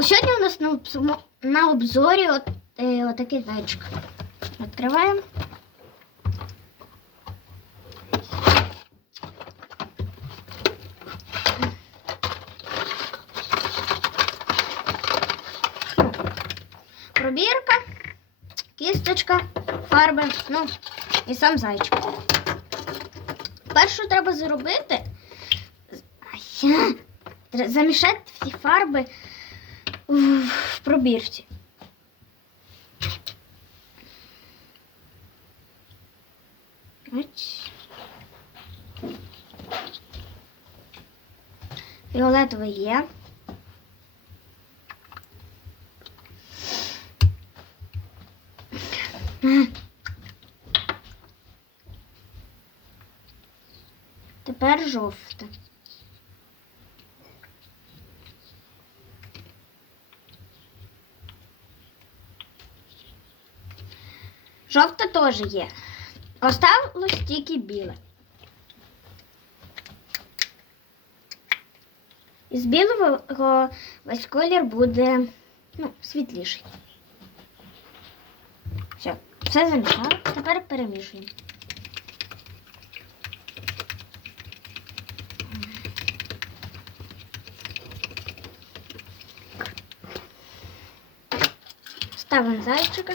Сьогодні у нас на, на обзорі от, е, отакий зайчик. Відкриваємо. Пробірка, кісточка, фарби, ну і сам зайчик. Перше треба зробити. Замішати всі фарби в пробірці. Ось. Фіолетовий є. Тепер жовте. Жовте теж є. Осталось тільки біле. Із білого весь колір буде ну, світліший. Все, все замішали. Тепер перемішуємо. Ставимо зайчика.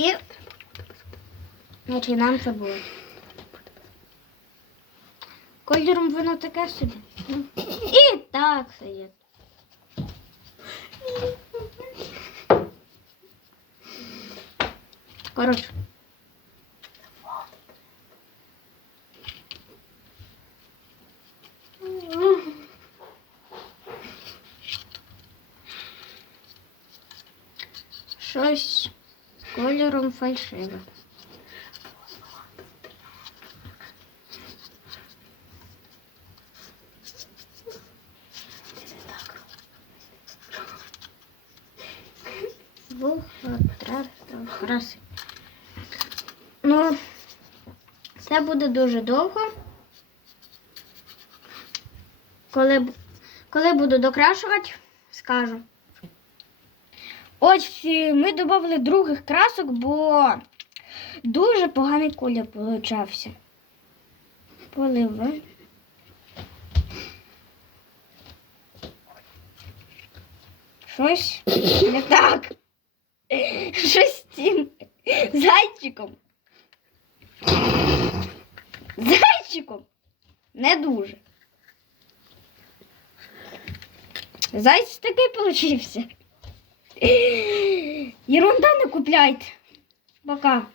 І починаємо цибулю. Кольором воно таке собі. І так сидить. Коротше. Щось кольором фальшиве. Трьох, раз. Ну, це буде дуже довго. Коли, коли буду докрашувати, скажу. Ось е, ми додали других красок, бо дуже поганий колір получався. Поливи. Щось не так. Щось з цим зайчиком. Зайчиком. Не дуже. Зайць такий получився. Ерунда не купляйте. Пока.